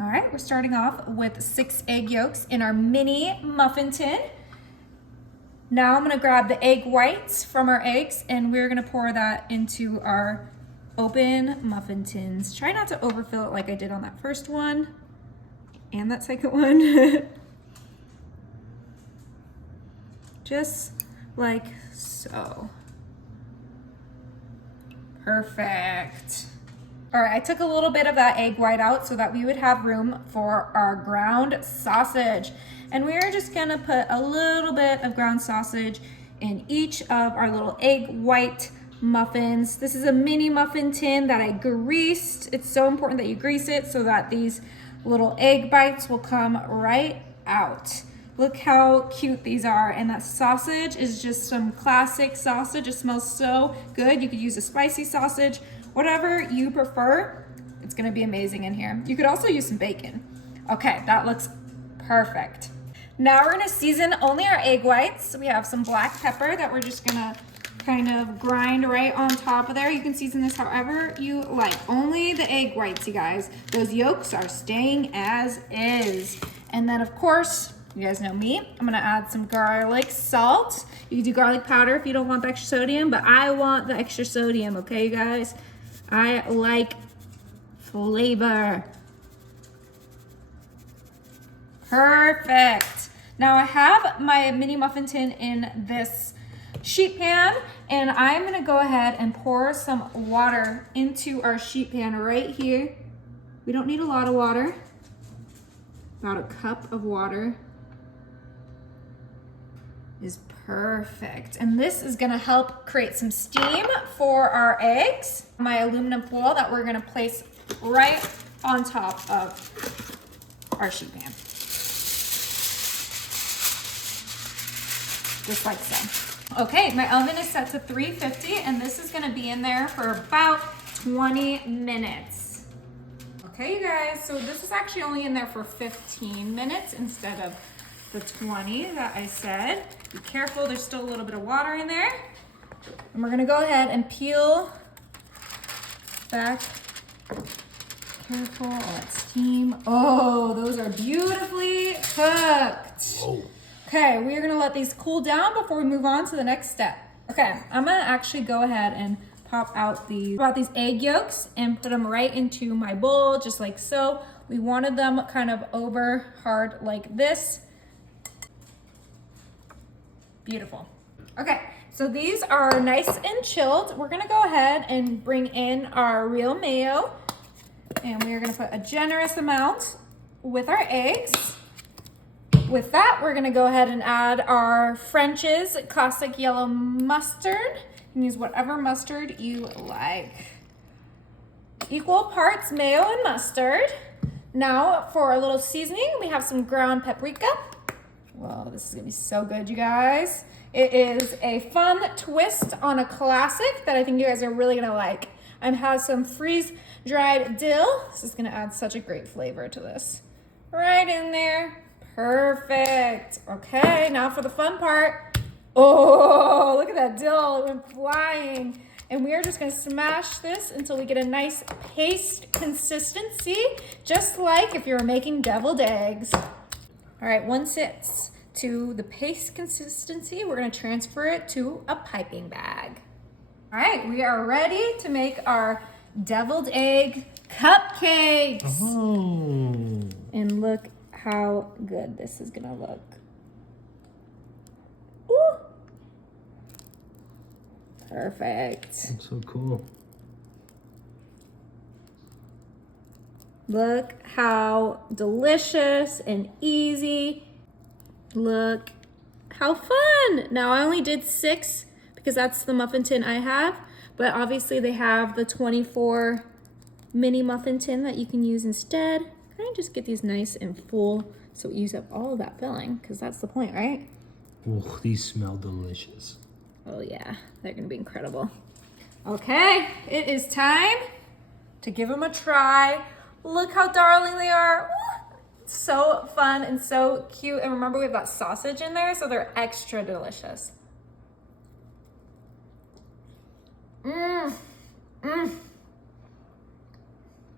All right, we're starting off with 6 egg yolks in our mini muffin tin. Now I'm gonna grab the egg whites from our eggs and we're gonna pour that into our open muffin tins. Try not to overfill it like I did on that first one and that second one. Just like so. Perfect. All right, I took a little bit of that egg white out so that we would have room for our ground sausage. And we're just gonna put a little bit of ground sausage in each of our little egg white muffins. This is a mini muffin tin that I greased. It's so important that you grease it so that these little egg bites will come right out. Look how cute these are. And that sausage is just some classic sausage. It smells so good. You could use a spicy sausage, whatever you prefer. It's gonna be amazing in here. You could also use some bacon. Okay, that looks perfect. Now we're gonna season only our egg whites. We have some black pepper that we're just gonna kind of grind right on top of there. You can season this however you like. Only the egg whites, you guys. Those yolks are staying as is. And then of course, you guys know me, I'm gonna add some garlic salt. You can do garlic powder if you don't want the extra sodium, but I want the extra sodium, okay, you guys? I like flavor. Perfect. Now I have my mini muffin tin in this sheet pan, and I'm gonna go ahead and pour some water into our sheet pan right here. We don't need a lot of water, about a cup of water is perfect. And this is gonna help create some steam for our eggs. My aluminum foil that we're gonna place right on top of our sheet pan. Just like so. Okay, my oven is set to 350 and this is gonna be in there for about 20 minutes. Okay, you guys, so this is actually only in there for 15 minutes instead of the 20 that I said. Be careful, there's still a little bit of water in there. And we're gonna go ahead and peel back. Careful, all that steam. Oh, those are beautifully cooked. Whoa. Okay, we're gonna let these cool down before we move on to the next step. Okay, I'm gonna actually go ahead and pop out these egg yolks and put them right into my bowl, just like so. We wanted them kind of over hard like this. Beautiful. Okay, so these are nice and chilled. We're gonna go ahead and bring in our real mayo, and we're gonna put a generous amount with our eggs. With that, we're gonna go ahead and add our French's classic yellow mustard. You can use whatever mustard you like. Equal parts mayo and mustard. Now for a little seasoning, we have some ground paprika. Whoa, this is gonna be so good, you guys. It is a fun twist on a classic that I think you guys are really gonna like. I have some freeze-dried dill. This is gonna add such a great flavor to this. Right in there. Perfect. Okay, now for the fun part. Oh, look at that dill, it went flying. And we are just gonna smash this until we get a nice paste consistency, just like if you were making deviled eggs. All right, once it's to the paste consistency, we're gonna transfer it to a piping bag. All right, we are ready to make our deviled egg cupcakes. Oh. And look how good this is gonna look. Ooh. Perfect. That's so cool. Look how delicious and easy. Look how fun. Now I only did 6 because that's the muffin tin I have, but obviously they have the 24 mini muffin tin that you can use instead. Kind of just get these nice and full so we use up all of that filling, because that's the point, right? Oh, these smell delicious. Oh yeah, they're gonna be incredible. Okay, it is time to give them a try. Look how darling they are. Ooh, so fun and so cute. And remember, we've got sausage in there, so they're extra delicious. Mmm, mmm.